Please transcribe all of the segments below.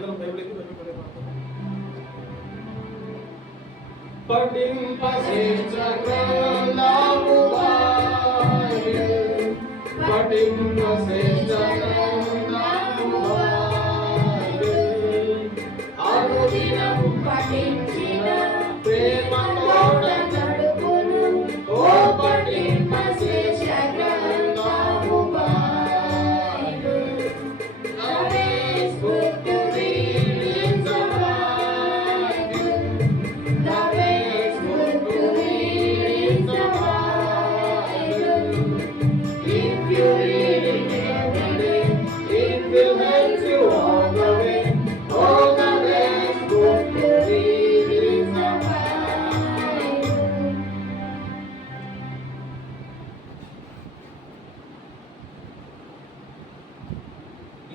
అందరం బైబిల్ ఎత్తి పఠింపశేష గ్రంథము బైబిల్ పఠింపశేష గ్రంథము బైబిల్ అనుదినము పఠించిన ప్రేమతోడ నడుపును ఓ పఠింపశేష గ్రంథము బైబిల్ నవేస్ book to read in the Bible నవేస్ book to read in the Bible if you read it every day it will help you all the way all the best book to read is the Bible.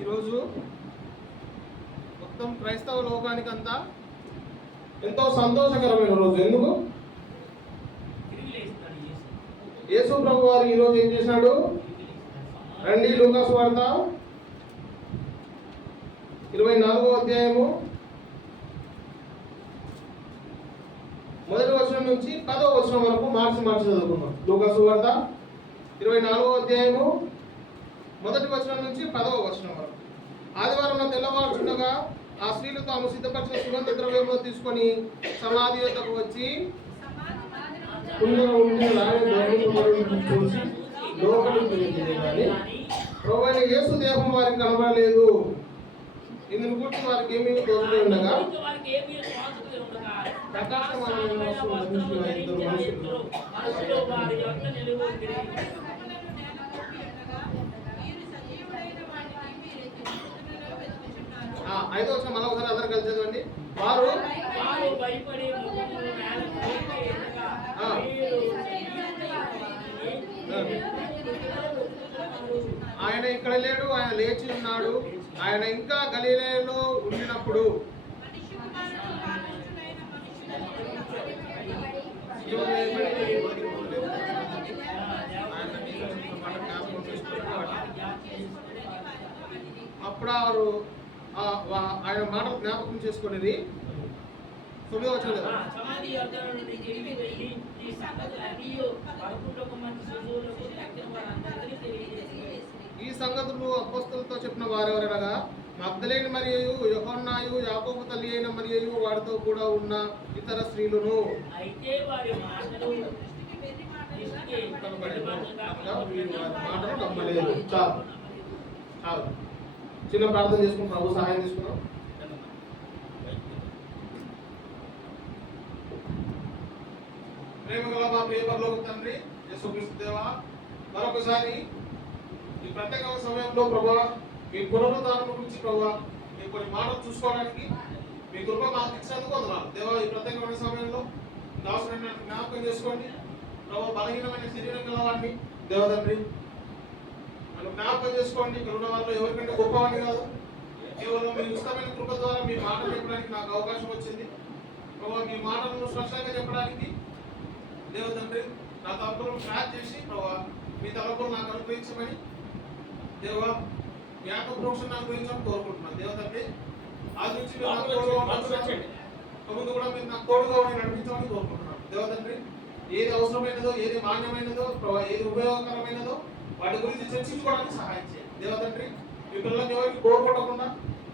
ఈరోజు మొత్తం క్రైస్తవ లోకానికంతా ఎంతో సంతోషకరమైన రోజు. ఎందుకు? యేసు ప్రభు వారు ఈరోజు ఏం చేశాడు? రండి లూకా సువార్త 24వ అధ్యాయము 1వ వచనం నుంచి 10వ వచనం వరకు మార్చి చదువుకుందాం. లూకా సువార్త 24వ అధ్యాయము 1వ వచనం నుంచి 10వ వచనం వరకు. ఆదివారం తెల్లవారుచుండగా ఆ స్త్రీలు తాము సిద్ధపరిచిన సుగంధ ద్రవ్యములు తీసుకొని సమాధి వద్దకు వచ్చి ప్రభువైన యేసు దేహం వారికి కనబడలేదు. ఇందును గురించి వారికి ఏమీ తోచలే ఉండగా ప్రకాశమానమైన ఐదో వచ్చిన మళ్ళీ ఒకసారి అందరూ కలిసి చదవండి. వారు భయపడి ఆయన ఇక్కడ లేడు, ఆయన లేచి ఉన్నాడు. ఆయన ఇంకా గలిలయలో ఉండినప్పుడు అప్పుడు వారు ఆయన మాటలు జ్ఞాపకం చేసుకునేది. 9వ వచనం ఈ సంగతులు అపోస్తలులతో చెప్పిన వారెవరనగా మగ్దలేని మరియు యోహన్నాయు యాకోబు తల్లి అయిన మరియు వారితో కూడా ఉన్న ఇతర స్త్రీలను. మాటలు నమ్మలేదు. చాలు చాలు. చిన్న ప్రార్థన చేసుకుని ప్రభు సహాయం తీసుకున్నాం. ప్రేమ గల మా ప్రియపరలోక తండ్రి యేసుక్రీస్తు దేవా, మరొకసారి ఈ ప్రత్యేక సమయంలో ప్రభా మీ పునరుద్ధానం గురించి ప్రభా మీ కొన్ని మాటలు చూసుకోవడానికి మీ కృప మాకు ఇచ్చినందుకు వందనాలు దేవా. ఈ ప్రత్యేకమైన సమయంలో దాసుని జ్ఞాపకం చేసుకోండి ప్రభా. బలహీనమైన శరీరం గలవాడిని దేవతండ్రి నన్ను జ్ఞాపకం చేసుకోండి. ఇక్కడ ఉన్న వాళ్ళు ఎవరికంటే గొప్పవాడిని కాదు, కేవలం మీ ఇష్టమైన కృప ద్వారా మీ మాటలు చెప్పడానికి నాకు అవకాశం వచ్చింది ప్రభా. మీ మాటలను స్పష్టంగా చెప్పడానికి దేవతండ్రి నా తరపులను ట్రాక్ చేసి ప్రభా మీ తరపులు నాకు అనుగ్రహించమని దేవా మీ ఆత్మప్రోక్షణ అనుగ్రహించమని కోరుకుంటున్నాను దేవతండ్రి. ఆది నుంచి మీరు నాకు తోడుగా ఉండండి, ముందు కూడా మీరు నాకు తోడుగా ఉండి నడిపించమని కోరుకుంటున్నాను దేవతండ్రి. ఏది అవసరమైనదో, ఏది మాన్యమైనదో ప్రభా, ఏది ఉపయోగకరమైనదో వాటి గురించి చర్చించుకోవడానికి సహాయం చేయండి దేవతండ్రి. మీ పిల్లలకి ఎవరికి కోరుకోకుండా,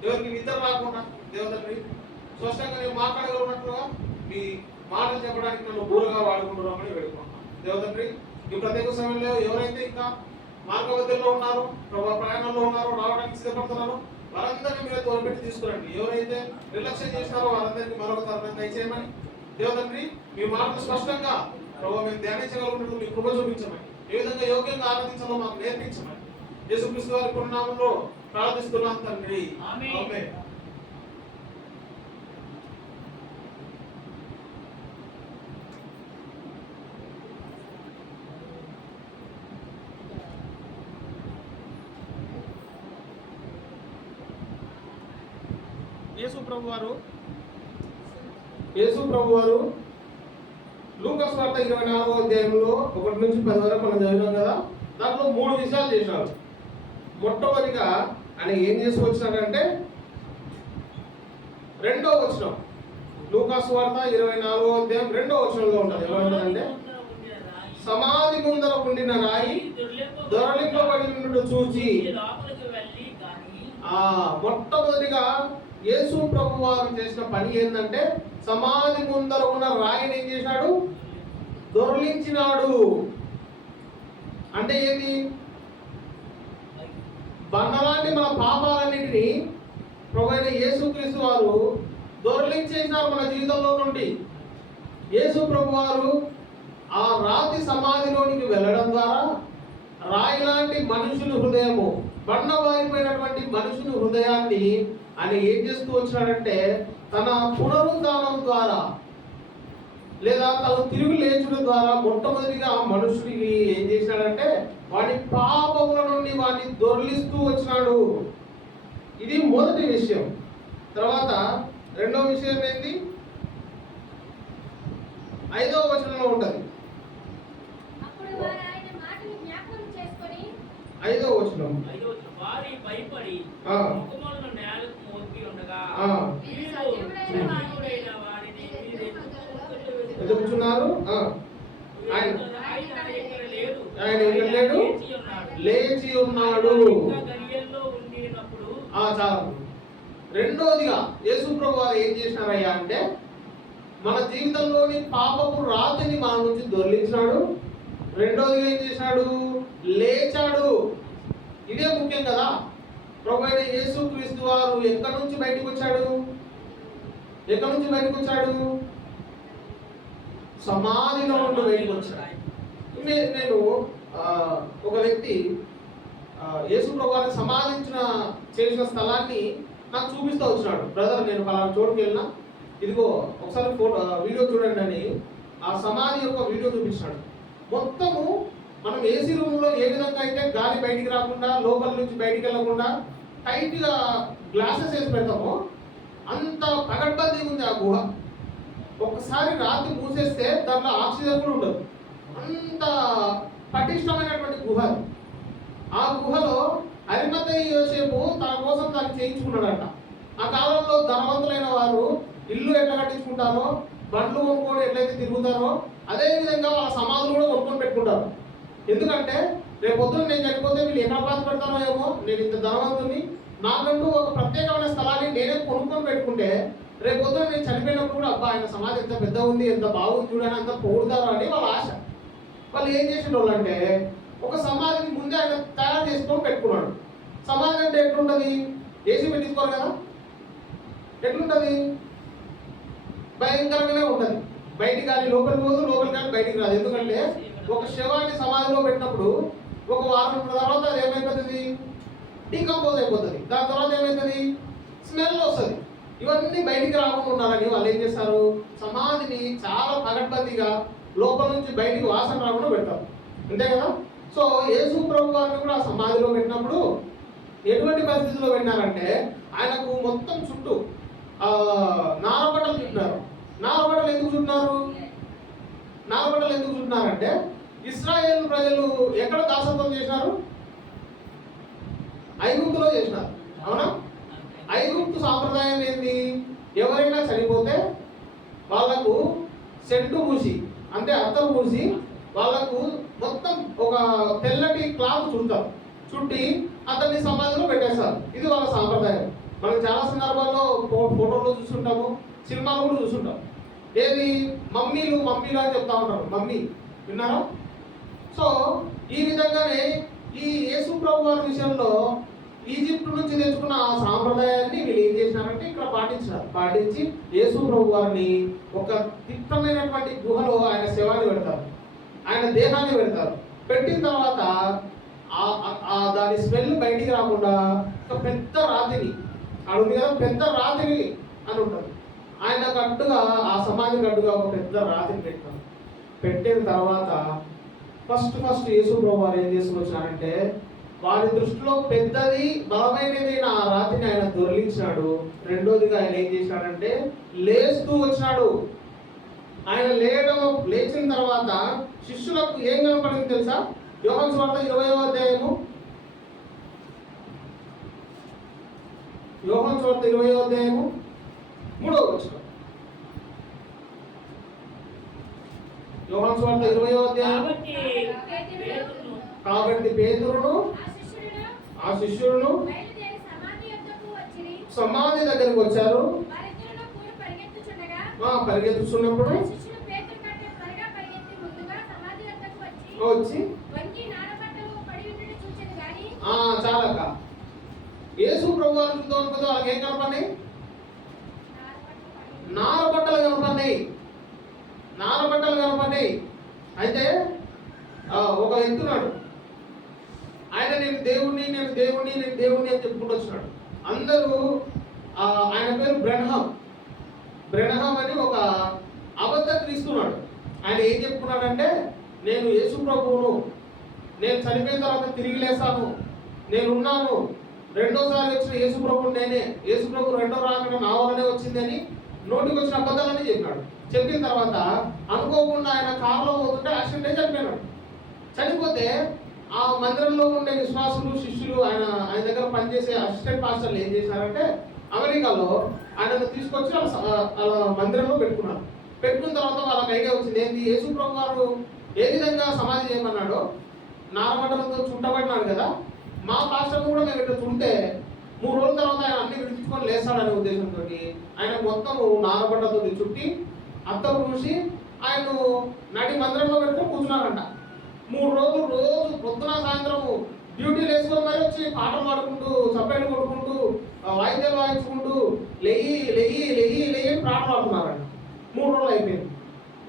ఎవరికి నిద్ర రాకుండా దేవతండ్రి స్పష్టంగా నేను మాట్లాడగలిగినట్లుగా మీ మాటలు చెప్పడానికి నన్ను బూరగా వాడుకుంటున్నామని వేడుకుంటున్నాను దేవతండ్రి. ఈ ప్రత్యేక సమయంలో ఎవరైతే ఇంకా మార్గమధ్యంలో ఉన్నారో ప్రభా, ప్రయాణంలో ఉన్నారో, రావడానికి సిద్ధపడుతున్నారో వారందరినీ మీరు తోడుపెట్టి తీసుకురండి. ఎవరైతే నిర్లక్ష్యం చేసినారో వారందరికీ మరొక తరుణం దయచేయమని దేవతండ్రి. మీ మాటలు స్పష్టంగా ప్రభావ మేము ధ్యానించగలిగినట్లు మీ కృప చూపించమని, ఏ విధంగా యోగ్యంగా ఆరాధించాలో మాకు నేర్పించమని యేసుక్రీస్తు వారి నామములో ప్రార్థిస్తున్నాం తండ్రి. ఆమేన్. యేసు ప్రభు వారు లూకా సువార్త 24వ అధ్యాయంలో 1 నుంచి 10 వరకు మనం చదివాం కదా. దాంట్లో 3 విషయాలు చేశారు. మొట్టమొదటిగా ఆయన ఏం చేసుకొచ్చినాడంటే 2వ వచనం, లూకా సువార్త 24వ అధ్యాయం 2వ వచనంలో ఉంటుంది. ఏమంటుందంటే, సమాధి ముందర ఉండిన రాయి దొరలింపబడి ఉన్నట్టు చూచి. మొట్టమొదటిగా యేసు ప్రభు వారు చేసిన పని ఏంటంటే, సమాధి ముందర ఉన్న రాయిని ఏం చేశాడు? దొరలించినాడు. అంటే ఏంటి? బండలాంటి మన పాపాలన్నింటినీ ప్రభు అయిన యేసుక్రీస్తు వారు దొరలించేసినారు మన జీవితంలో నుండి. యేసు ప్రభు వారు ఆ రాతి సమాధిలోనికి వెళ్ళడం ద్వారా రాయి లాంటి మనుషుల హృదయము, బండవారిపోయినటువంటి మనుషుల హృదయాన్ని ఆయన ఏం చేస్తూ వచ్చినాడంటే, తన పునరుద్ధానం ద్వారా లేదా తను తిరిగి లేచడం ద్వారా మొట్టమొదటిగా మనుషుడికి ఏం చేసినాడంటే, వాడి పాపముల నుండి వాడిని దొర్లిస్తూ వచ్చినాడు. ఇది మొదటి విషయం. తర్వాత రెండవ విషయం ఏంటి? 5వ వచనంలో ఉంటుంది. 5వ వచనం, ఎదుగుతున్నారు. ఆయన ఇక్కడ లేడు, లేచి ఉన్నాడు. చాలు. రెండోదిగా యేసు ప్రభు వారు ఏం చేసినారయ్యా అంటే, మన జీవితంలోని పాపపు రాతిని మన నుంచి దొర్లించినాడు. రెండోదిగా ఏం చేసినాడు? లేచాడు. ఇదే ముఖ్యం కదా. ప్రభు అయిన యేసు క్రీస్తు వారు ఎక్కడి నుంచి బయటకు వచ్చాడు? ఎక్కడి నుంచి బయటకు వచ్చాడు? సమాధిలో నుండి బయటకు వచ్చాడు. నేను ఒక వ్యక్తి యేసు ప్రభు వారిని సమాధించిన చేసిన స్థలాన్ని నాకు చూపిస్తూ వచ్చినాడు. బ్రదర్, నేను పలానా చోటుకి వెళ్ళినా, ఇదిగో ఒకసారి వీడియో చూడండి అని ఆ సమాధి యొక్క వీడియో చూపించాడు. మొత్తము మనం ఏసీ రూమ్లో ఏ విధంగా అయితే గాలి బయటికి రాకుండా, లోపల నుంచి బయటికి వెళ్ళకుండా టైట్గా గ్లాసెస్ వేసి పెడతామో అంత పగడ్బందీ ఉంది ఆ గుహ. ఒక్కసారి రాత్రి మూసేస్తే దాంట్లో ఆక్సిజన్ కూడా ఉండదు. అంత పటిష్టమైనటువంటి గుహ. ఆ గుహలో అరిమతయి యోసేపు తన కోసం దాన్ని చేయించుకున్నాడట. ఆ కాలంలో ధనవంతులైన వారు ఇల్లు ఎట్లా కట్టించుకుంటారో, బండ్లు కొనుక్కొని ఎట్లయితే తిరుగుతారో, అదే విధంగా వాళ్ళ సమాధులు కూడా కొనుక్కొని పెట్టుకుంటారు. ఎందుకంటే రేపు పొద్దున్న నేను చనిపోతే వీళ్ళు ఎక్కడ బాధ పెడతారో ఏమో, నేను ఇంత ధనవంతుని, నాకంటూ ఒక ప్రత్యేకమైన స్థలాన్ని నేనే కొనుక్కొని పెట్టుకుంటే రేపు పొద్దున్న నేను చనిపోయినప్పుడు కూడా అబ్బా ఆయన సమాధి ఎంత పెద్ద ఉంది, ఎంత బాగుంది చూడని అంత పొగుడుతారు అని వాళ్ళ ఆశ. వాళ్ళు ఏం చేసిన వాళ్ళు అంటే, ఒక సమాధిని ముందే ఆయన తయారు చేసుకొని పెట్టుకున్నాడు. సమాధి అంటే ఎట్లుంటుంది? ఏసీ పెట్టించుకోరు కదా, ఎట్లుంటుంది? భయంకరంగానే ఉంటుంది. బయటికి కానీ లోపలికి పోదు, లోపలికి కానీ బయటికి రాదు. ఎందుకంటే ఒక శవాన్ని సమాధిలో పెట్టినప్పుడు ఒక వారం తర్వాత అది ఏమైపోతుంది? డీకంపోజ్ అయిపోతుంది. దాని తర్వాత ఏమవుతుంది? స్మెల్ వస్తుంది. ఇవన్నీ బయటికి రాకుండా ఉండాలని వాళ్ళు ఏం చేస్తారు? సమాధిని చాలా పగడ్బందీగా లోపల నుంచి బయటికి వాసన రాకుండా పెడతారు. అంతే కదా. సో యేసు ప్రభు వారిని కూడా సమాధిలో పెట్టినప్పుడు ఎటువంటి పరిస్థితుల్లో పెట్టినారంటే, ఆయనకు మొత్తం చుట్టూ నారబట్టలు చుట్టినారు. నారబట్టలు ఎందుకు చుట్టినారు? నారబట్టలు ఎందుకు చుట్టినారంటే, ఇశ్రాయేలు ప్రజలు ఎక్కడ దాసత్వం చేసినారు? ఐగుప్తులో చేసినారు. అవునా? ఐగుప్తు సాంప్రదాయం ఏంటి? ఎవరైనా చనిపోతే వాళ్లకు సెంటు మూసి, అంటే అద్దం మూసి, వాళ్లకు మొత్తం ఒక తెల్లటి క్లాత్ చుడతారు. చుట్టి అతన్ని సమాధిలో పెట్టేస్తారు. ఇది వాళ్ళ సాంప్రదాయం. మనం చాలా సందర్భాల్లో ఫోటోలో చూస్తుంటాము, సినిమాలు కూడా చూస్తుంటాం. ఏది? మమ్మీలు అని చెప్తా ఉంటారు. మమ్మీ విన్నారా? సో ఈ విధంగానే ఈ యేసు ప్రభు వారి విషయంలో ఈజిప్ట్ నుంచి తెచ్చుకున్న ఆ సాంప్రదాయాన్ని వీళ్ళు ఏం చేసినారంటే ఇక్కడ పాటించి యేసు ప్రభు వారిని ఒక తిట్టమైనటువంటి గుహలో ఆయన శవాన్ని పెడతారు, ఆయన దేహాన్ని పెడతారు. పెట్టిన తర్వాత దాని స్మెల్ బయటికి రాకుండా ఒక పెద్ద రాతిని అడుగు కదా, పెద్ద రాతిని అని ఉంటుంది. ఆయన కట్టుగా ఆ సమాధి కట్టుగా ఒక పెద్ద రాతిని పెట్టారు. పెట్టిన తర్వాత ఫస్ట్ యేసు ప్రభు వారు ఏం చేసుకొచ్చారంటే, వారి దృష్టిలో పెద్దది బలమైనదైన ఆ రాతిని ఆయన దొరికించాడు. రెండోదిగా ఆయన ఏం చేశాడంటే లేస్తూ వచ్చినాడు. ఆయన లేచిన తర్వాత శిష్యులకు ఏం కనపడింది తెలుసా? యోహాను సువార్త 20వ అధ్యాయము, యోహాను సువార్త 20వ అధ్యాయము 3వ వచనం. యోహాను సువార్త 20వ అధ్యాయం. కాబట్టి పేతురును ఆ శిష్యులను సమాధి దగ్గరికి వచ్చారు. పరిగెత్తుచున్నప్పుడు వచ్చి చాలక యేసు ప్రభు వారితో అనుకుందో వాళ్ళకి ఏం కనపడినాయి? నారబట్టలు కనపడినాయి. నారబట్టలు కనపడినాయి. అయితే ఒక వ్యక్తున్నాడు, ఆయన నేను దేవుణ్ణి నేను దేవుణ్ణి నేను దేవుణ్ణి అని చెప్పుకుంటూ వచ్చినాడు. అందరూ ఆయన పేరు బ్రెనహాం అని ఒక అబద్ధ క్రీస్తున్నాడు. ఆయన ఏం చెప్పుకున్నాడంటే, నేను యేసు ప్రభువును, నేను చనిపోయిన తర్వాత తిరిగి లేస్తాను, నేనున్నాను, రెండోసారి వచ్చిన యేసు ప్రభువు నేనే, యేసు ప్రభు రెండో రాకడ నా వల్లనే వచ్చిందని నోటికి వచ్చిన అబద్ధాలని చెప్పినాడు. చెప్పిన తర్వాత అనుకోకుండా ఆయన కారులో పోతుంటే యాక్సిడెంట్ అయి చనిపోయినాడు. చనిపోతే ఆ మందిరంలో ఉండే విశ్వాసులు శిష్యులు ఆయన దగ్గర పనిచేసే అసిస్టెంట్ పాస్టర్లు ఏం చేశారంటే, అమెరికాలో ఆయనను తీసుకొచ్చి వాళ్ళ మందిరంలో పెట్టుకున్నారు. పెట్టుకున్న తర్వాత వాళ్ళకి ఐడియా వచ్చింది, ఏంటి యేసు ప్రభు వారు ఏ విధంగా సమాధి చేయమన్నాడో, నారబట్టలతో చుట్టబడినాడు కదా, మా పాస్టర్ కూడా మేము ఇట్లా చుంటే 3 రోజుల తర్వాత ఆయన అన్ని విడిపించుకొని లేస్తాడనే ఉద్దేశంతో ఆయన మొత్తం నారబట్టలతో చుట్టి అత్తరు చూసి ఆయన నడి మందిరంలో పెట్టుకొని కూర్చున్నారంట. 3 రోజులు రోజు పొద్దున సాయంత్రము డ్యూటీలు వేసుకొని మరి వచ్చి పాటలు పాడుకుంటూ చప్పట్లు కొట్టుకుంటూ వాయిద్యాలు వాయించుకుంటూ లెయ్యి లెయ్యి లెయ్యి లెయ్యి పాటలు పాడుతున్నారంట. 3 రోజులు అయిపోయింది.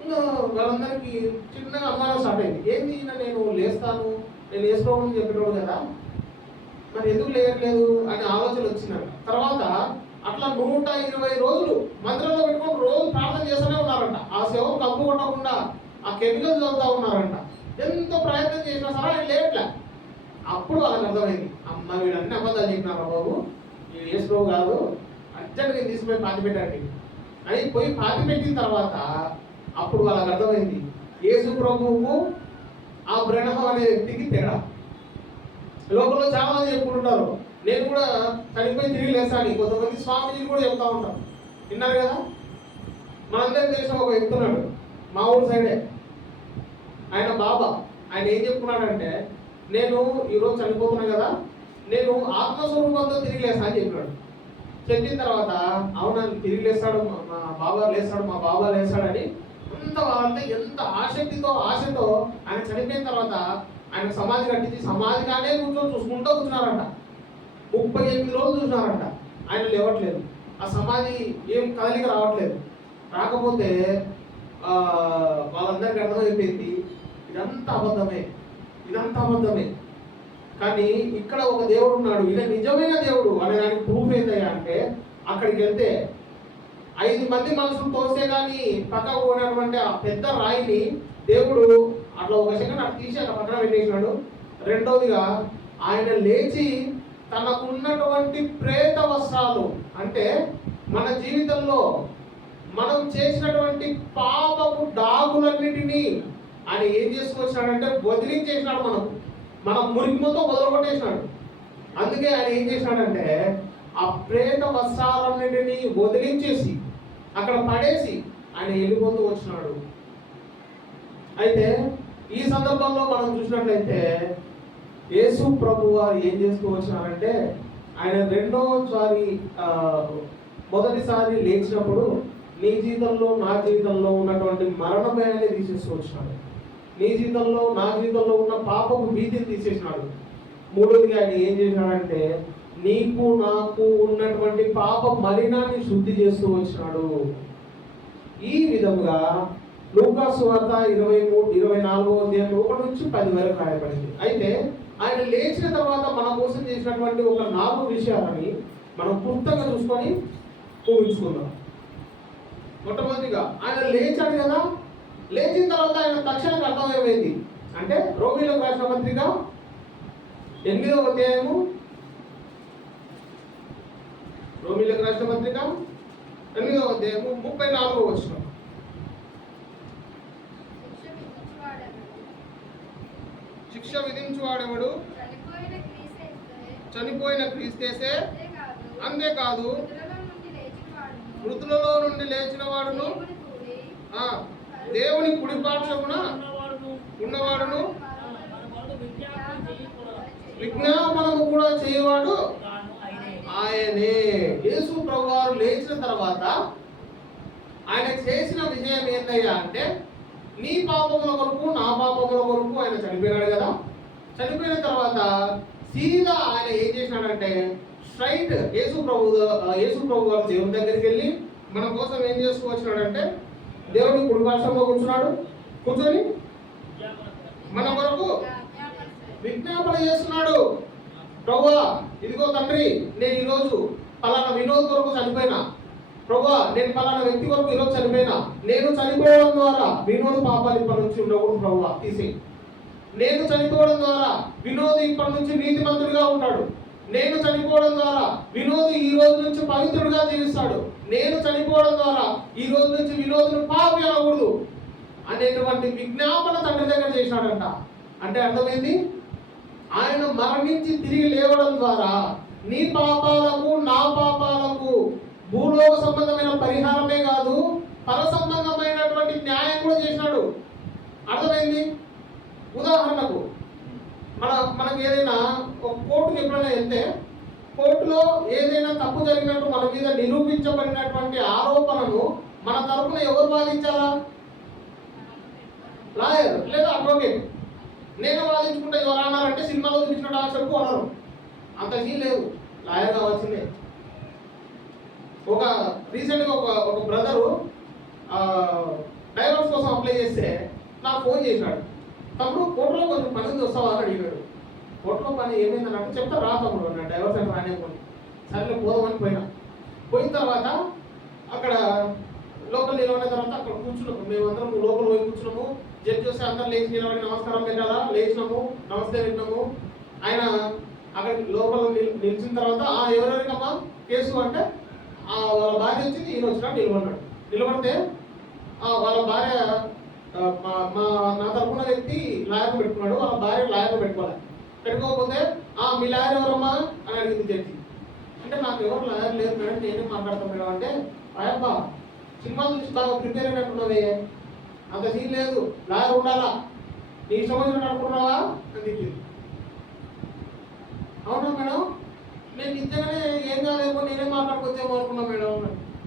ఇంకా వాళ్ళందరికీ చిన్నగా అనుమానం స్టార్ట్ అయింది. ఏంది నేను లేస్తాను, నేను వేసుకోవడం చెప్పేటోడు కదా, మరి ఎందుకు లేయట్లేదు అనే ఆలోచన వచ్చిందంట. తర్వాత అట్లా 120 రోజులు మందిరంలో పెట్టుకొని రోజు ప్రార్థన చేస్తూనే ఉన్నారంట. ఆ శవం కప్పు కొట్టకుండా ఆ కెమికల్స్ చదువుతూ ఉన్నారంట. ఎంతో ప్రయత్నం చేసినా సరే ఆయన లేట్లే. అప్పుడు వాళ్ళకి అర్థమైంది, అమ్మ వీడు అన్ని అబద్ధాలు చెప్పినారా బాబు, వీడు యేసు ప్రభు కాదు, అర్జెంట్గా తీసుకుపోయి పాతి పెట్టండి అని పోయి పాతి పెట్టిన తర్వాత అప్పుడు వాళ్ళకి అర్థమైంది, యేసు ప్రభువుకు ఆ బ్రెనహాం అనే వ్యక్తికి తేడా. లోకంలో చాలా మంది చెప్పుకుంటుంటారు, నేను కూడా చనిపోయి తిరిగి లేస్తాను. కొంతమంది స్వామీజీలు కూడా చెప్తా ఉంటారు, విన్నారు కదా. మనందరికి తెలిసిన ఒక వ్యక్తి ఉన్నాడు, మా ఊరు సైడే, ఆయన బాబా. ఆయన ఏం చెప్పుకున్నాడంటే, నేను ఈరోజు చనిపోతున్నా కదా, నేను ఆత్మస్వరూపంతో తిరిగి లేస్తా అని చెప్పినాడు. చెప్పిన తర్వాత అవునా తిరిగి లేస్తాడు, మా బాబా లేస్తాడని వాళ్ళంతా ఎంత ఆశతో ఆయన చనిపోయిన తర్వాత ఆయన సమాధి కట్టించి సమాధిగానే చూసుకుంటూ కూర్చున్నారంట. 38 రోజులు చూసినారంట. ఆయన లేవట్లేదు, ఆ సమాధి ఏం కదలిక రావట్లేదు. రాకపోతే వాళ్ళందరికీ అర్థమైపోయింది, ఇదంతా అబద్ధమే. కానీ ఇక్కడ ఒక దేవుడు ఉన్నాడు, ఈయన నిజమైన దేవుడు అనే దానికి ప్రూఫ్ ఏంటయ్యా అంటే, అక్కడికి వెళ్తే 5 మంది మనుషులు తోస్తే కానీ పక్కకు పోయినటువంటి ఆ పెద్ద రాయిని దేవుడు అట్లా ఒక సెకండ్ అట్లా తీసి అట్లా పక్కన పెట్టేసినాడు. రెండవదిగా ఆయన లేచి తనకున్నటువంటి ప్రేత వస్త్రాలు, అంటే మన జీవితంలో మనం చేసినటువంటి పాపపు డాగులన్నిటినీ ఆయన ఏం చేసుకొచ్చినాడంటే వదిలించేసినాడు. మన మురికి మొత్తం వదలగొట్టేసినాడు. అందుకే ఆయన ఏం చేసినాడంటే ఆ ప్రేత వస్త్రాలన్నిటినీ వదిలించేసి అక్కడ పడేసి ఆయన వెళ్ళిపోతూ వచ్చినాడు. అయితే ఈ సందర్భంలో మనం చూసినట్లయితే యేసు ప్రభు వారు ఏం చేస్తూ వచ్చినారంటే, ఆయన మొదటిసారి లేచినప్పుడు నీ జీవితంలో నా జీవితంలో ఉన్నటువంటి మరణ భయాన్ని తీసేస్తూ వచ్చినాడు. నీ జీవితంలో నా జీవితంలో ఉన్న పాపపు భీతిని తీసేసినాడు. మూడోదిగా ఆయన ఏం చేసినాడంటే, నీకు నాకు ఉన్నటువంటి పాప మలినాన్ని శుద్ధి చేస్తూ వచ్చినాడు. ఈ విధంగా లూకా సువార్త 24వ అధ్యాయం 1 నుంచి 10 వరకు రాయబడింది. అయితే ఆయన లేచిన తర్వాత మన కోసం చేసినటువంటి ఒక 4 విషయాలని మనం క్లుప్తంగా చూసుకొని ఊహించుకుందాం. మొట్టమొదటిగా ఆయన లేచాడు కదా, లేచిన తర్వాత ఆయన తక్షణంగా అర్థమైపోయింది. అంటే రోమీయులకు రాసిన పత్రిక 8వ అధ్యాయము, రోమీయులకు రాసిన పత్రిక 8వ అధ్యాయము 34వ వచనం. శిక్ష విధించువాడెవడు? చనిపోయిన క్రీస్తేసే, అంతేకాదు మృతులలో నుండి లేచిన వాడును దేవుని కుడి పార్శ్వమున ఉన్నవాడును విజ్ఞాపనము కూడా చేయవాడు ఆయనే. యేసు ప్రభువారు లేచిన తర్వాత ఆయన చేసిన విజయం ఏంటయ్యా అంటే, నీ పాపముల కొరకు నా పాపముల కొరకు ఆయన చనిపోయినాడు కదా. చనిపోయిన తర్వాత సీదా ఆయన ఏం చేసినాడంటే స్ట్రైట్ యేసు ప్రభు గారు దేవుని దగ్గరికి వెళ్ళి మన కోసం ఏం చేసుకువచ్చినాడంటే దేవుని కుడి పార్శ్వంలో కూర్చొని మన కొరకు విజ్ఞాపన చేస్తున్నాడు. ప్రభువా, ఇదిగో తండ్రి, నేను ఈరోజు పలానా వినోద్ కొరకు చనిపోయినా. ప్రభువా, నేను పలానా వ్యక్తి కొరకు ఈరోజు చనిపోయినా. నేను చనిపోవడం ద్వారా వినోద్ పాపాలు ఇప్పటి నుంచి ఉండకూడదు ప్రభువా, తీసి. నేను చనిపోవడం ద్వారా వినోద్ ఇప్పటి నుంచి నీతిమంతుడిగా ఉంటాడు. నేను చనిపోవడం ద్వారా వినోద్ ఈ రోజు నుంచి పవిత్రుడిగా జీవిస్తాడు. నేను చనిపోవడం ద్వారా ఈ రోజు నుంచి వినోద్ను పాపి అనకూడదు అనేటువంటి విజ్ఞాపన తండ్రి దగ్గర చేసినాడంట. అంటే అర్థమైంది, ఆయన మరణించి తిరిగి లేవడం ద్వారా నీ పాపాలకు నా పాపాలకు భూలోక సంబంధమైన పరిహారమే కాదు, పర సంబంధమైనటువంటి న్యాయం కూడా చేసినాడు. అర్థమైంది. ఉదాహరణకు మనకు ఏదైనా ఒక కోర్టుకి ఎప్పుడైనా వెళ్తే కోర్టులో ఏదైనా తప్పు జరిగినట్టు మన మీద నిరూపించబడినటువంటి ఆరోపణను మన తరపున ఎవరు వాదించాలా? లాయర్ లేదా అడ్వకేట్. నేను వాదించుకుంటే ఎవరు అన్నారంటే సినిమాలో చూపించిన చెప్పు అన్నారు. అంత సీన్ లేదు, లాయర్ కావాల్సిందే. రీసెంట్గా ఒక బ్రదరు డైవర్స్ కోసం అప్లై చేస్తే నాకు ఫోన్ చేసినాడు. తమ్ముడు, కోర్టులో కొంచెం పని ఉంది, వస్తావా అని అడిగాడు. కోర్టులో పని ఏమైందని అంటే చెప్తా రా తమ్ముడు అన్నాడు. డైవర్స్ అంటే రానేపోయి సరే పోదామని పోయిన తర్వాత అక్కడ లోకల్ నిలబడిన తర్వాత అక్కడ కూర్చున్నాము. మేమందరం లోపల పోయి కూర్చున్నాము. జడ్జి వస్తే అందరం లేచి నిలబడి నమస్కారం పెట్టాలా, లేచినాము, నమస్తే పెట్టినాము. ఆయన అక్కడ లోపల నిలిచిన తర్వాత ఎవరెవరికమ్మా కేసు అంటే వాళ్ళ భార్య వచ్చింది, ఈయన వచ్చినాడు, నిలబడితే వాళ్ళ భార్య నా తరపున వ్యక్తి లాయర్ పెట్టుకున్నాడు, వాళ్ళ భార్య లాయర్ పెట్టుకోకపోతే మీ లాయర్ ఎవరమ్మా అని అడిగింది జడ్జి. అంటే నాకు ఎవరు లాయర్ లేరు మేడం, నేనే మాట్లాడతాను మేడం అంటే, అయ్యబ్బా సినిమాలు చూసి బాగా ప్రిపేర్ అయినట్టున్నవే, అంత సీన్ లేదు, లాయర్ ఉండాలా, నీ ఇష్టం వచ్చినట్టు అనుకున్నావా అని తిప్పింది. అవునా మేడం, నేను నిజంగానే ఏం కాలేమో నేనే మాట్లాడుకొచ్చేమో అనుకున్నా మేడం.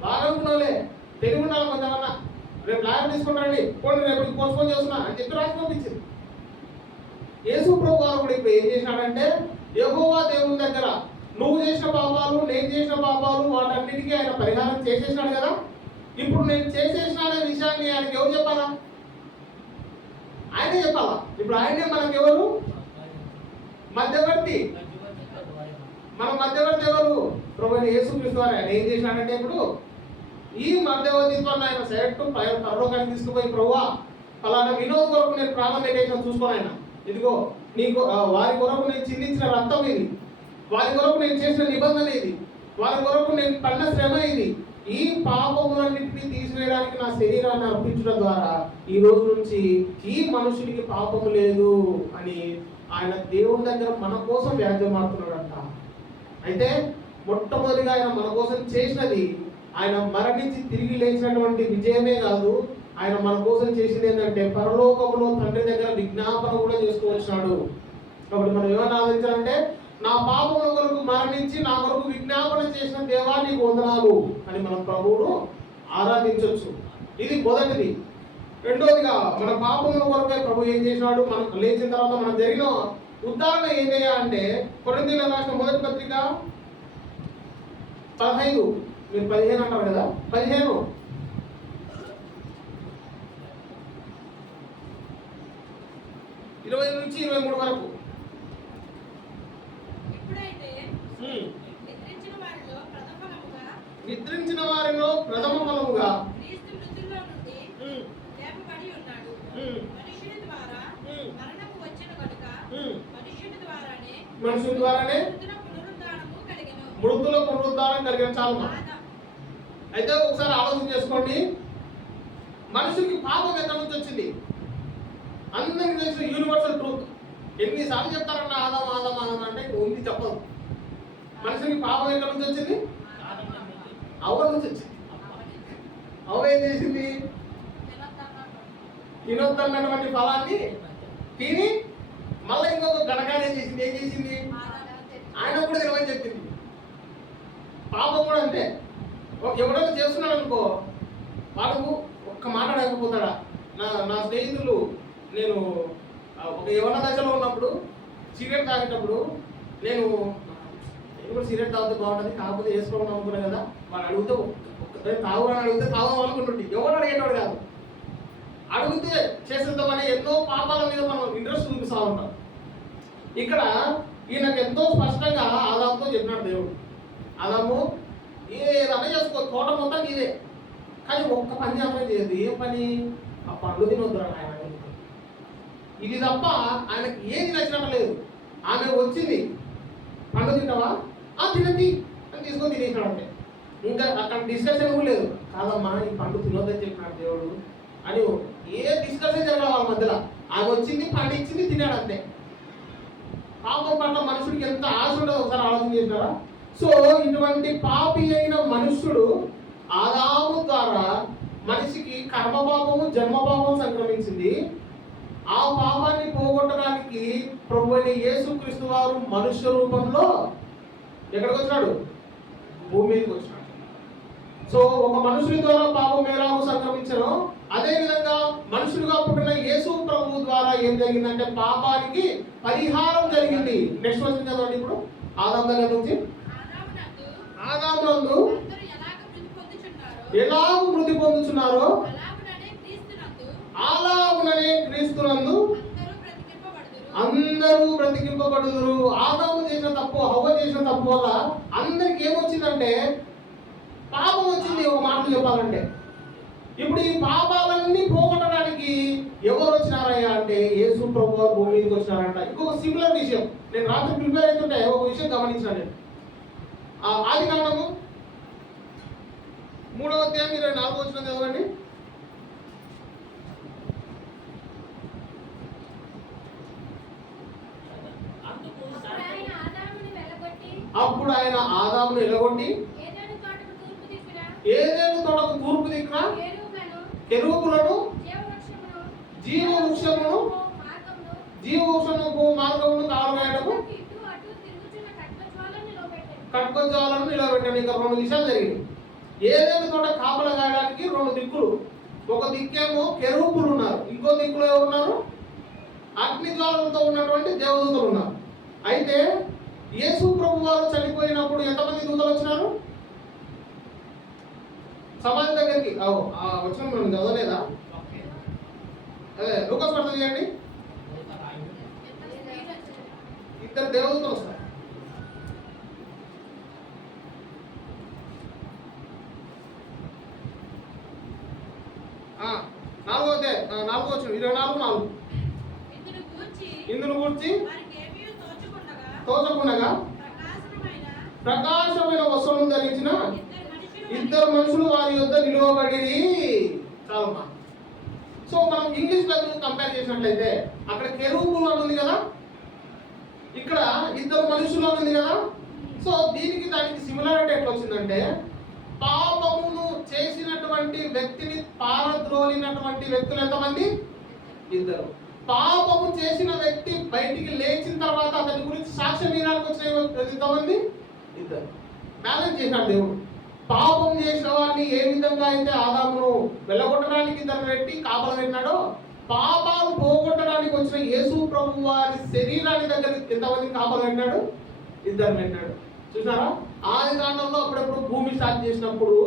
బాగా అనుకున్నావులే, తెలివి ఉండాలి కొంచెమన్నా, రేపు లాయర్ తీసుకుంటాండి, పోండి రేపు పోస్ట్పోన్ చేస్తున్నా అని చెప్పి రాసి పంపించింది. యేసు ప్రభు వారు కూడా ఇప్పుడు ఏం చేసినాడంటే, యెహోవా దేవుని దగ్గర నువ్వు చేసిన పాపాలు, నేను చేసిన పాపాలు, వాటన్నిటికీ ఆయన పరిహారం చేసేసినాడు కదా. ఇప్పుడు నేను చేసేసిన అనే విషయాన్ని ఆయనకి ఎవరు చెప్పాలా? ఆయనే చెప్పాలా. ఇప్పుడు ఆయనే మనకి ఎవరు? మధ్యవర్తి. మన మధ్యవర్తి ఎవరు? ప్రభు యేసుక్రీస్తు వారు. ఆయన ఏం చేసినాడంటే ఇప్పుడు ఈ మధ్యవర్తిత్వాన్ని ఆయన సెలెక్ట్ పరలోకానికి తీసుకుపోయి, ప్రభువా ఫలానా వినోద్ కొరకు నేను ప్రాణం పెట్టేసిన చూసుకోను, ఆయన ఇదిగో నీకు వారి కొరకు నేను చిందించిన రక్తం ఇది, వారి కొరకు నేను చేసిన నిబంధన ఇది, వారి కొరకు నేను పడిన శ్రమ ఇది, ఈ పాపములన్నింటినీ తీసివేయడానికి నా శరీరాన్ని అర్పించడం ద్వారా ఈ రోజు నుంచి ఈ మనుషుడికి పాపము లేదు అని ఆయన దేవుని దగ్గర మన కోసం వ్యాజ్యమాడుతున్నాడంట. అయితే మొట్టమొదటిగా ఆయన మన కోసం చేసినది, ఆయన మరణించి తిరిగి లేచినటువంటి విజయమే కాదు, ఆయన మన కోసం చేసింది ఏంటంటే పరలోకములో తండ్రి దగ్గర విజ్ఞాపన కూడా చేస్తూ వచ్చినాడు. కాబట్టి మనం ఏమన్నా ఆలోచించాలంటే, నా పాపముల కొరకు మరణించి నా కొరకు విజ్ఞాపన చేసిన దేవా నీకు వందనాలు అని మనం ప్రభువును ఆరాధించవచ్చు. ఇది మొదటిది. రెండోదిగా మన పాపముల కొరకే ప్రభు ఏం చేసినాడు, మనం లేచిన తర్వాత మనం జరిగిన ఉదాహరణ ఏంటయ్యా అంటే, కొరింథీయులకు రాసిన మొదటి పత్రిక 15, మీరు 15 అంటారు కదా, 15 20 నుంచి 23 వరకు. నిద్రించిన వారిలో ప్రథమ ఫలముగా మనుషుల ద్వారానే మృతుల పునరుద్ధానం కలిగిన చాలు. అయితే ఒకసారి ఆలోచన చేసుకోండి, మనుషులకి పాపం ఎక్కడి నుంచి వచ్చింది? అందరికి తెలిసిన యూనివర్సల్ ట్రూత్. ఎన్నిసార్లు చెప్తారన్న ఆదాం ఆదాం ఆదాం అంటే ఉంది చెప్పదు. మనుషులకి పాపం ఎక్కడి నుంచి వచ్చింది? అవ్వ నుంచి వచ్చింది. అవ్వ ఏం చేసింది? తినొద్దన్నటువంటి ఫలాన్ని తిని మళ్ళీ ఇంకొక ఘనకార్యం చేసింది. ఏం చేసింది? ఆయన కూడా తినమని చెప్పింది. పాపం కూడా అంతే. ఎవడైనా చేస్తున్నాడు అనుకో, వాడు ఒక్క మాట అడగకపోతాడా? నా స్నేహితులు, నేను ఒక యవన దశలో ఉన్నప్పుడు సిగరెట్ తాగేటప్పుడు నేను కూడా సిగరెట్ తాగితే బాగుంటుంది, కాకపోతే వేసుకోవడం అనుకున్నా కదా. వాడు అడిగితే తాగుని అడిగితే తాగుదాం అనుకుంటుంటే ఎవరు అడిగేటోడు కాదు. అడిగితే చేసేద్దామని ఎన్నో పాపాల మీద మనం ఇంట్రెస్ట్ చూపిస్తూ ఉంటాం. ఇక్కడ ఈయనకు ఎంతో స్పష్టంగా ఆదాముతో చెప్పినాడు దేవుడు, ఆదాము ఏదన్నా చేసుకో, తోట మొత్తం ఇదే, కానీ ఒక్క పని అర్థం చేయదు. ఏం పని? ఆ పండు తినొద్దురా ఆయన. ఇది తప్ప ఆయనకి ఏది నచ్చినట్టు లేదు. ఆమె వచ్చింది, పండు తింటావా? తినండి అని తీసుకొని తినేసినాడు. అంటే ఇంకా అక్కడ డిస్కషన్ కూడా లేదు. కాదమ్మా, ఈ పండు తినొద్దని చెప్పినాడు దేవుడు అని ఏ డిస్కషన్ జరగాలి వాళ్ళ మధ్యలో. ఆమె వచ్చింది, పండు ఇచ్చింది, తినాడు అంతే. పాపం పట్ల మనుషుడికి ఎంత ఆశ ఉండదు ఒకసారి ఆలోచన చేసినారా? సో ఇటువంటి పాపి అయిన మనుష్యుడు ఆదాము ద్వారా మనిషికి కర్మపాపము జన్మపాపం సంక్రమించింది. ఆ పాపాన్ని పోగొట్టడానికి ప్రభువైన యేసుక్రీస్తు వారు మనుష్య రూపంలో ఎక్కడికి వచ్చినాడు? భూమి మీదకి వచ్చినాడు. సో ఒక మనుషుడి ద్వారా పాపం ఎలాగో సంక్రమించను, అదే విధంగా మనుషులుగా పుట్టిన యేసు ప్రభు ద్వారా ఏం జరిగిందంటే పాపానికి పరిహారం జరిగింది. నెక్స్ట్ వచ్చింది చదవండి. ఇప్పుడు ఆదాము దగ్గర నుంచి ఆదామునందు ఎలాగ మృతి పొందుచున్నారో అలాగుననే క్రీస్తునందు అందరూ బ్రతికింపబడుదురు. ఆదాము చేసిన తప్పు, హవ్వ చేసిన తప్పు వల్ల అందరికి ఏమొచ్చిందంటే పాపం వచ్చింది. ఒక మాటలు చెప్పాలంటే ఇప్పుడు ఈ పాపాలన్నీ పోగొట్టడానికి ఎవరు వచ్చినారయ్యా అంటే యేసు ప్రభు వారు భూమి మీదకి వచ్చినారంట. ఇంకొక సిమిలర్ విషయం, నేను రాత్రి ప్రిపేర్ అవుతుంటే ఒక విషయం గమనించాను నేను. ఆది కాండము 3వ అధ్యాయం 24వ వచనం చదవండి. అప్పుడు ఆయన ఆదామును ఎలగొట్టి ఏదేను తోటకు తూర్పు దిక్కున కెరూబులను జీవవృక్షమును మార్గమును కాలవేయటకు ఖడ్గజ్వాలను నిలబెట్టాను. ఇంకా 2 విషయాలు జరిగింది. ఏదేను తోట కాపలా కాయడానికి 2 దిక్కులు. ఒక దిక్కేమో కెరూబులు ఉన్నారు, ఇంకో దిక్కులో ఎవరున్నారు? అగ్ని జ్వాలలతో ఉన్నటువంటి దేవదూతలు ఉన్నారు. అయితే యేసు ప్రభు వారు చనిపోయినప్పుడు ఎంతమంది దూతలు వచ్చినారు? సమాధి దగ్గరికి వచ్చిన మనం చదవలేదా? అదే లూకాసు వార్త చేయండి. 2 దేవదూతలు వస్తారు. నాలుగో వచ్చిన 24:4 ఇందును గూర్చి తోచకుండగా ప్రకాశమైన వస్త్రమును ధరించిన 2 మనుషులు వారి యొద్ద నిలువబడి. చాలమ్మా. సో మనం ఇంగ్లీష్ బైబిల్ కంపేర్ చేసినట్లయితే అక్కడ కెరూబులు అని ఉంది కదా, ఇక్కడ 2 మనుషులు అని ఉంది కదా. సో దీనికి దానికి సిమిలారిటీ ఎట్లా వచ్చిందంటే పాపమును చేసినటువంటి వ్యక్తిని పారద్రోలినటువంటి వ్యక్తులు ఎంతమంది? 2. పాపము చేసిన వ్యక్తి బయటికి లేచిన తర్వాత అతని గురించి సాక్ష్యం వినడానికి వచ్చిన ఎంతమంది? 2. బ్యాలెన్స్ చేసినాడు దేవుడు. పాపం చేసిన వాడిని ఏ విధంగా అయితే ఆదామును వెళ్ళగొట్టడానికి 2 పెట్టి కాపలా పెట్టినాడో, పాపాలు పోగొట్టడానికి వచ్చిన యేసు ప్రభు వారి శరీరాన్ని దగ్గర ఎంతమంది కాపలా పెట్టినాడు? 2 పెట్టినాడు. చూసారా? ఆది కాండంలో అప్పుడప్పుడు భూమి స్టార్ట్ చేసినప్పుడు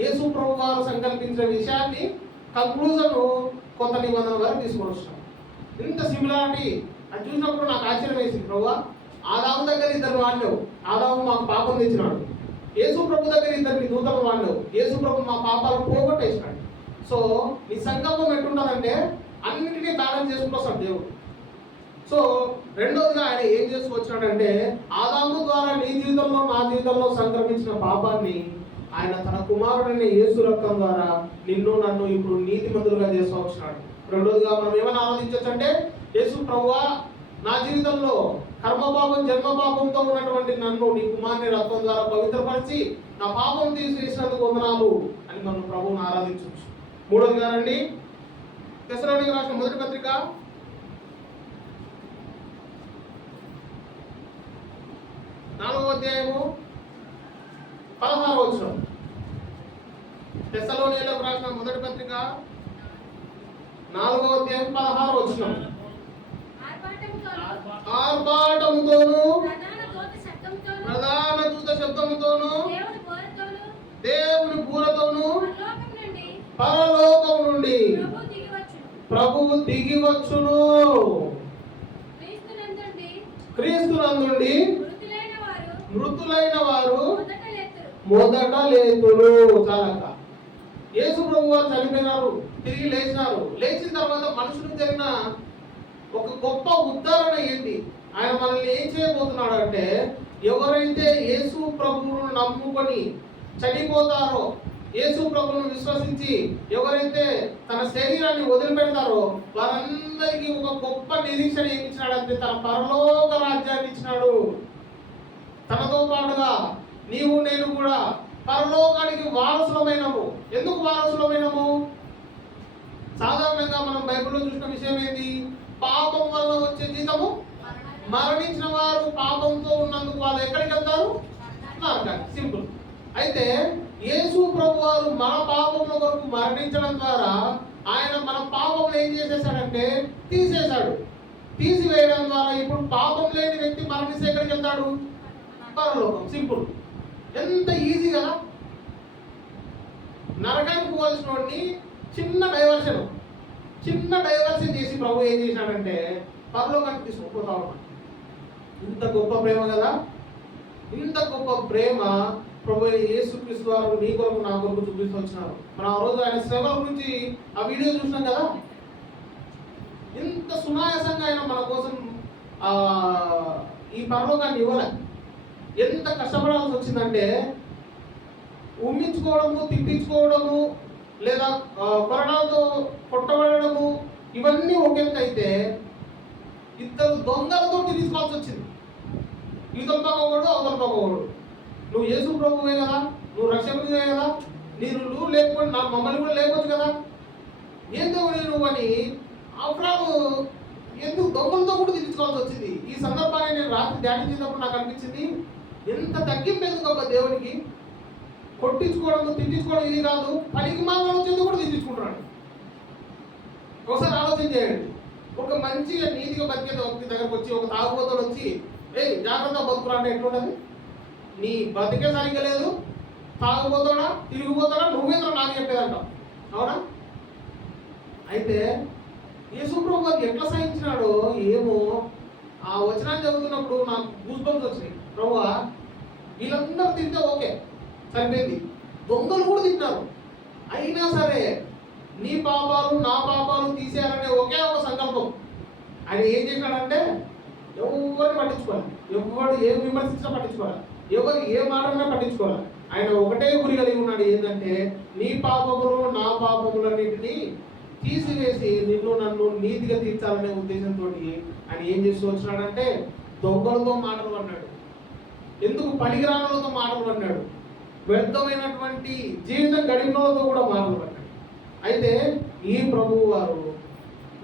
యేసు ప్రభు వారు సంకల్పించిన విషయాన్ని కంక్లూజన్ కొత్త నిబంధన వరకు తీసుకొని వస్తున్నాం. ఇంత సిమిలారిటీ అది చూసినప్పుడు నాకు ఆశ్చర్యం వేసింది. ప్రభు ఆదాము దగ్గర 2 వాడినావు, ఆదాము మాకు పాపం తెచ్చినాడు. యేసు ప్రభు దగ్గర 2 దూతలు వాడినావు, యేసు ప్రభు మా పాపాలను పోగొట్టేసినాడు. సో నీ సంకల్పం ఎట్లుంటుందంటే అన్నింటినీ బ్యాలెన్స్ చేసుకుంటూ వస్తాడు దేవుడు. సో రెండోదిగా ఆయన ఏం చేసుకొచ్చాడంటే ఆదాము ద్వారా నీ జీవితంలో నా జీవితంలో సంక్రమించిన పాపాన్ని ఆయన తన కుమారుడైన యేసు రక్తం ద్వారా నిన్ను నన్ను ఇప్పుడు నీతిమంతులుగా చేసుకొచ్చినాడు. రెండోదిగా మనం ఏమైనా ఆలోచించవచ్చు అంటే యేసు ప్రభువా నా జీవితంలో కర్మపాపం జన్మపాపంతో ఉన్నటువంటి నన్ను నీ కుమారుని రక్తం ద్వారా పవిత్రపరిచి నా పాపం తీసివేసినందుకు వందనాలు అని మనం ప్రభువుని ఆరాధించవచ్చు. మూడోదిగా రండి, తెస్సలోనికీయులకు రాసిన మొదటి పత్రిక 4వ అధ్యాయము 16వ వచనం. తెస్సలోనికీయులకు రాసిన మొదటి పత్రిక 4వ అధ్యాయం 16వ వచనం. ఆర్భాటముతోను ప్రధాన దూత శబ్దముతోను దేవుని బూరతోను పరలోకం నుండి ప్రభువు దిగివచ్చును. క్రీస్తునందుండి మృతులైన వారు మొదట లేతురు. చాలక యేసు ప్రభు వారు చనిపోయినారు, తిరిగి లేచినారు. లేచిన తర్వాత మనుషులకు జరిగిన ఒక గొప్ప ఉద్ధరణ ఏంటి? ఆయన మనల్ని ఏం చేయబోతున్నాడు అంటే, ఎవరైతే యేసు ప్రభువును నమ్ముకొని చనిపోతారో, యేసు ప్రభువును విశ్వసించి ఎవరైతే తన శరీరాన్ని వదిలిపెడతారో వారందరికీ ఒక గొప్ప నిరీక్షణ ఏమి ఇచ్చినాడంటే తన పరలోక రాజ్యాన్ని ఇచ్చినాడు. తనతో పాటుగా నీవు నేను కూడా పరలోకానికి వారసులమైనము. ఎందుకు వారసులమైనము? సాధారణంగా మనం బైబిల్లో చూసిన విషయం ఏంటి? పాపం వల్ల వచ్చే జీతము మరణించిన వారు పాపంతో ఉన్నందుకు వాళ్ళు ఎక్కడికి వెళ్తారు? నరకానికి. సింపుల్. అయితే యేసు ప్రభు వారు మన పాపముల కొరకు మరణించడం ద్వారా ఆయన మన పాపం ఏం చేసేసాడంటే తీసేశాడు. తీసివేయడం ద్వారా ఇప్పుడు పాపం లేని వ్యక్తి మరణిస్తే ఎక్కడికి వెళ్తాడు? పరలోకం. సింపుల్. ఎంత ఈజీ కదా. నరకానికి పోవాల్సిన వాడిని చిన్న డైవర్షన్ చేసి ప్రభు ఏం చేశాడంటే పరలోకానికి తీసుకుపోతా ఉన్నాడు. ఇంత గొప్ప ప్రేమ కదా. ఇంత గొప్ప ప్రేమ ప్రభు యేసుక్రీస్తు వారు నీ కొరకు నా కొరకు చూపిస్తూ వచ్చినారు. మనం ఆ రోజు ఆయన శ్రమల గురించి ఆ వీడియో చూసినాం కదా. ఇంత సునాయాసంగా ఆయన మన కోసం ఈ పరలోకాన్ని ఇవ్వలే. ఎంత కష్టపడాల్సి వచ్చిందంటే ఉమ్మించుకోవడము, తిప్పించుకోవడము, లేదా కొరడాలతో కొట్టబడము, ఇవన్నీ ఒకెంత అయితే ఇద్దరు దొంగలతో తీసుకోవాల్సి వచ్చింది. ఇవతల పక్క ఒకడు, అవతల పక్క ఒకడు. నువ్వు యేసు ప్రభువే కదా, నువ్వు రక్షకుడివే కదా, నువ్వు లేకపోతే మమ్మల్ని కూడా లేకపోవచ్చు కదా, ఏం దేవుడు నువ్వు అని అప్పుడు ఎందుకు దొంగలతో కూడా తీసుకోవాల్సి వచ్చింది. ఈ సందర్భాన్ని నేను రాత్రి ధ్యానించినప్పుడు నాకు అనిపించింది, ఎంత తగ్గింపు ఎందుకు ఒక దేవునికి. కొట్టించుకోవడం, తిట్టించుకోవడం ఇది కాదు, పనికి మాత్రం వచ్చేది కూడా తిట్టించుకుంటున్నాడు. ఒకసారి ఆలోచన చేయండి. ఒక మంచిగా నీతిగా బతికే వ్యక్తి దగ్గరకు వచ్చి ఒక తాగుబోతులు వచ్చి జాగ్రత్త బతుకురా అంటే ఎట్లుంటది? నీ బతికే సరిగ్గా లేదు, తాగుబోతాడా, తిరిగిపోతాడా, నువ్వేంద్ర నాకు చెప్పేదంటావు. అవునా? అయితే యేసుప్రభు వారికి ఎట్లా సహించినాడో ఏమో. ఆ వచనాన్ని చదువుతున్నప్పుడు నాకు గూస్ బంప్స్ వచ్చినాయి. ప్రభువా, వీళ్ళందరూ తింటే ఓకే, సరిపోయింది. దొంగలు కూడా తింటారు. అయినా సరే నీ పాపాలు నా పాపాలు తీసేయాలనే ఒకే ఒక సంకల్పం. ఆయన ఏం చేశాడంటే ఎవరిని పట్టించుకోవాలి, ఎవరు ఏం విమర్శించినా పట్టించుకోవాలి, ఎవరు ఏ మాటన్నా పట్టించుకోవాలి. ఆయన ఒకటే గురి కలిగి ఉన్నాడు, ఏంటంటే నీ పాపములు నా పాపములన్నింటినీ తీసివేసి నిన్ను నన్ను నీతిగా తీర్చాలనే ఉద్దేశంతో ఆయన ఏం చేస్తూ వచ్చినాడంటే దొంగలతో మాటలు అన్నాడు. ఎందుకు? పనికిరానులతో మాటలు అన్నాడు. వ్యర్థమైనటువంటి జీవితం గడిపినలతో కూడా మాటలు అన్నాడు. అయితే ఈ ప్రభువు వారు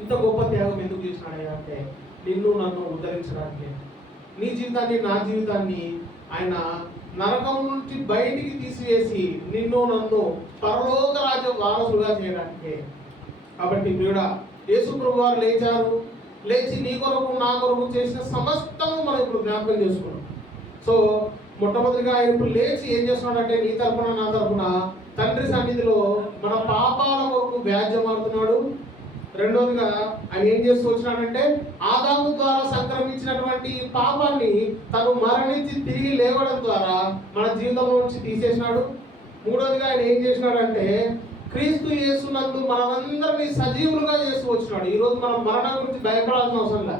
ఇంత గొప్ప త్యాగం ఎందుకు చేసినాడు అంటే నిన్ను నన్ను ఉద్ధరించడానికి. నీ జీవితాన్ని నా జీవితాన్ని ఆయన నరకం నుంచి బయటికి తీసివేసి నిన్ను నన్ను పరలోక రాజ్య వారసులుగా చేయడానికి. కాబట్టి ప్రియుడా, యేసు ప్రభు వారు లేచారు. లేచి నీ కొరకు నా కొరకు చేసిన సమస్తము మనం ఇప్పుడు జ్ఞాపకం చేసుకున్నాం. సో మొట్టమొదటిగా ఆయన ఇప్పుడు లేచి ఏం చేస్తున్నాడంటే నీ తరపున నా తరపున తండ్రి సన్నిధిలో మన పాపాల కొరకు వ్యాజ్యం ఆడుతున్నాడు. రెండోదిగా ఆయన ఏం చేస్తూ వచ్చినాడంటే ఆదాము ద్వారా సంక్రమించినటువంటి పాపాన్ని తను మరణించి తిరిగి లేవడం ద్వారా మన జీవితంలో నుంచి తీసేసినాడు. మూడోదిగా ఆయన ఏం చేసినాడంటే క్రీస్తు యేసునందు మనమందరినీ సజీవులుగా చేస్తూ వచ్చినాడు. ఈరోజు మనం మరణం గురించి భయపడాల్సిన అవసరం లే,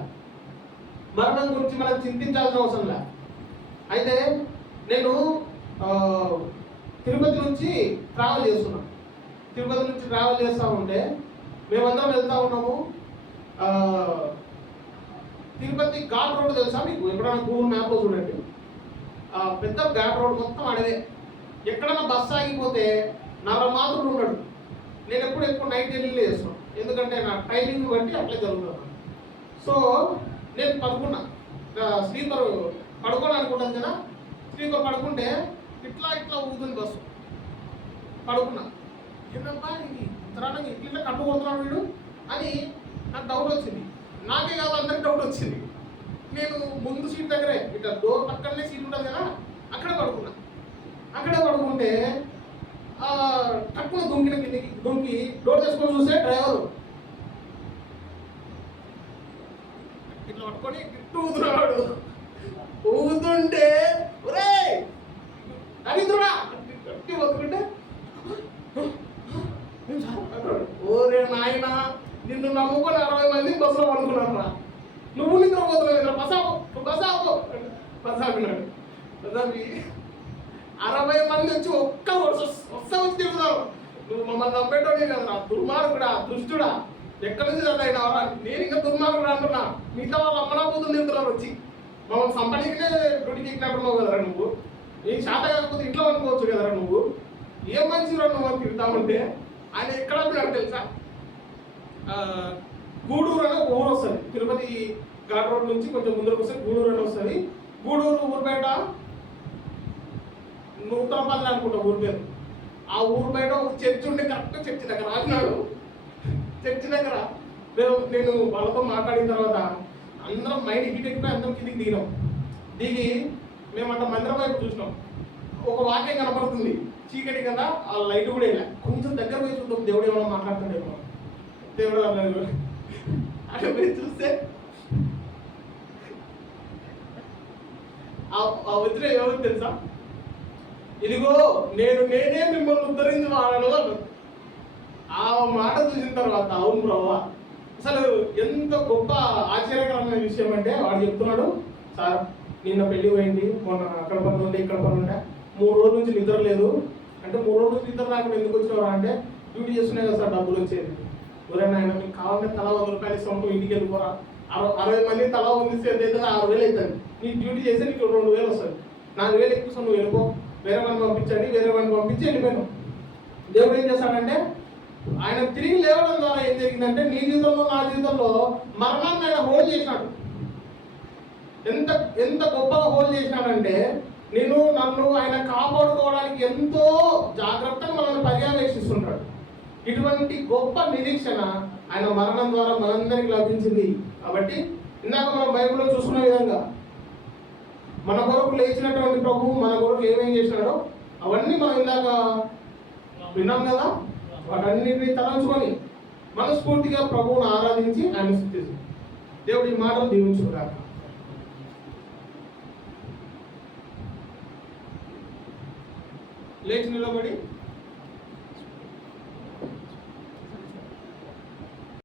మరణం గురించి మనం చింతించాల్సిన అవసరం లే. అయితే నేను తిరుపతి నుంచి ట్రావెల్ చేస్తున్నాను. తిరుపతి నుంచి ట్రావెల్ చేస్తూ ఉంటే మేమందరం వెళ్తూ ఉన్నాము. తిరుపతి ఘాట్ రోడ్ తెలుసా మీకు? ఎప్పుడైనా గూగుల్ మ్యాప్లో చూడండి. పెద్ద ఘాట్ రోడ్ మొత్తం అడవే. ఎక్కడైనా బస్సు ఆగిపోతే నరమాతృడు ఉన్నాడు. నేను ఎక్కువ నైట్ జర్నీలో చేస్తున్నాను, ఎందుకంటే నా టైమింగ్ బట్టి అట్లే జరుగుతుంది. సో నేను పడుకున్నా, స్లీపర్ పడుకోవాలనుకుంటాను కదా, స్లీపర్ పడుకుంటే ఇట్లా ఊగుతుంది బస్సు. పడుకున్నా, ఏంటబ్బా ఇది ఉత్తరానికి ఇట్లా కట్టు కొడుతున్నాడు వీడు అని నాకు డౌట్ వచ్చింది. నాకే కాదు, అందరికి డౌట్ వచ్చింది. నేను ముందు సీట్ దగ్గరే, ఇట్లా డోర్ పక్కనే సీట్ ఉంటుంది కదా, అక్కడే పడుకుంటే తక్కువ దుంకి డోర్ చేసుకొని చూస్తే డ్రైవరు ఇట్లా పట్టుకొని ఇట్టు ఊదుతున్నాడు. ఊగుతుంటే ఒరే రవీంద్రుడా గట్టి వదుకుంటే, ఓరే నాయన నిన్ను నమ్ముకొని 60 మంది బస్సులో పడుకున్నారా, నువ్వు నిద్రపోతున్నావు, బసాపినాడు. 60 మంది వచ్చి వస్తా వచ్చి తిరుగుతావు. నువ్వు మమ్మల్ని నమ్మేటోనే కదరా, దుర్మార్గుడా, దుష్టుడా, ఎక్కడి నుంచి చదివినావరా? నేను ఇంకా దుర్మార్గుడు అంటున్నా, మిగతా వాళ్ళు అమ్మనా పోతుంది తిరుగుతున్నారు వచ్చి. మమ్మల్ని సంపాదించే డ్యూటీకి ఎక్కినట్టున్నావు కదరా నువ్వు. నీ శాత కాకపోతే ఇంట్లో అనుకోవచ్చు కదరా నువ్వు. ఏం మంచిగా నువ్వు అని తిరుగుతామంటే ఆయన ఎక్కడ నాకు తెలుసా, గూడూరు అని ఒక ఊరు వస్తుంది. తిరుపతి ఘాట్ రోడ్ నుంచి కొంచెం ముందరకు వస్తే గూడూరు అని వస్తుంది. గూడూరు ఊరు బయట నూతనపల్లి అనుకుంటా ఊరి పేరు. ఆ ఊరు బయట ఒక చర్చి ఉండే, కరెక్ట్ చర్చి దగ్గర ఆగినాడు. చర్చి దగ్గర నేను వాళ్ళతో మాట్లాడిన తర్వాత అందరం మైండ్ హీట్ ఎక్కిపోయి అందరం కిందికి దిగినాం. దిగి మేము అంత మందిరం వైపు చూసినాం. ఒక వాక్యం కనపడుతుంది, చీకటి కదా, ఆ లైట్ కూడా ఇలా కొంచెం దగ్గర పోయి చూద్దాం, దేవుడు ఏమైనా మాట్లాడుతుండేమో. దేవుడు అన్నారు అక్కడ పోయి చూస్తే ఆ వచ్చిన ఎవరు తెలుసా, ఇదిగో నేనే మిమ్మల్ని ఉద్ధరించి వాడను అన్నారు. ఆ మాట చూసిన తర్వాత అవును ప్రభా, అసలు ఎంత గొప్ప ఆశ్చర్యకరమైన విషయం అంటే, వాడు చెప్తున్నాడు, సార్ నిన్న పెళ్లి పోయింది, మొన్న అక్కడ పని ఉండే ఇక్కడ పని ఉండే, 3 రోజుల నుంచి నిద్ర లేదు. అంటే 3 రోజుల నుంచి నిద్ర రాకుండా ఎందుకు వచ్చినవరా అంటే, డ్యూటీ చేస్తున్నాయి కదా సార్, డబ్బులు వచ్చేది. ఎవరైనా ఆయన మీకు కావాలంటే తలా 100 రూపాయలు ఇస్తాం, ఇంటికి వెళ్ళిపోరా. 60 మంది తలా వందిస్తే ఎంత 6,000 అవుతుంది. నీకు డ్యూటీ చేస్తే నీకు 2,000 వస్తుంది. 4,000 ఎక్కువ నువ్వు వెళ్ళిపో, వేరే వాడిని పంపించండి, వేరే వాడిని పంపించి వెళ్ళిపోయాను. దేవుడు ఏం చేస్తాడంటే, ఆయన తిరిగి లేవడం ద్వారా ఏం జరిగిందంటే, నీ జీవితంలో నా జీవితంలో మరణాన్ని ఆయన హోల్డ్ చేసినాడు. ఎంత గొప్పగా హోల్డ్ చేసినాడంటే, నన్ను ఆయన కాపాడుకోవడానికి ఎంతో జాగ్రత్తగా మనల్ని పర్యవేక్షిస్తుంటాడు. ఇటువంటి గొప్ప నిరీక్షణ ఆయన మరణం ద్వారా మనందరికి లభించింది. కాబట్టి ఇందాక మనం బైబిల్లో చూసుకున్న విధంగా మన కొరకు లేచినటువంటి ప్రభువు మన కొరకు ఏమేం చేసినాడో అవన్నీ మనం ఇందాక విన్నాం కదా. వాటన్నిటిని తలంచుకొని మనస్ఫూర్తిగా ప్రభువును ఆరాధించి ఆయన స్తుతించాలి. దేవుడి మాటలు దీవించుగాక. లేచి నిలబడి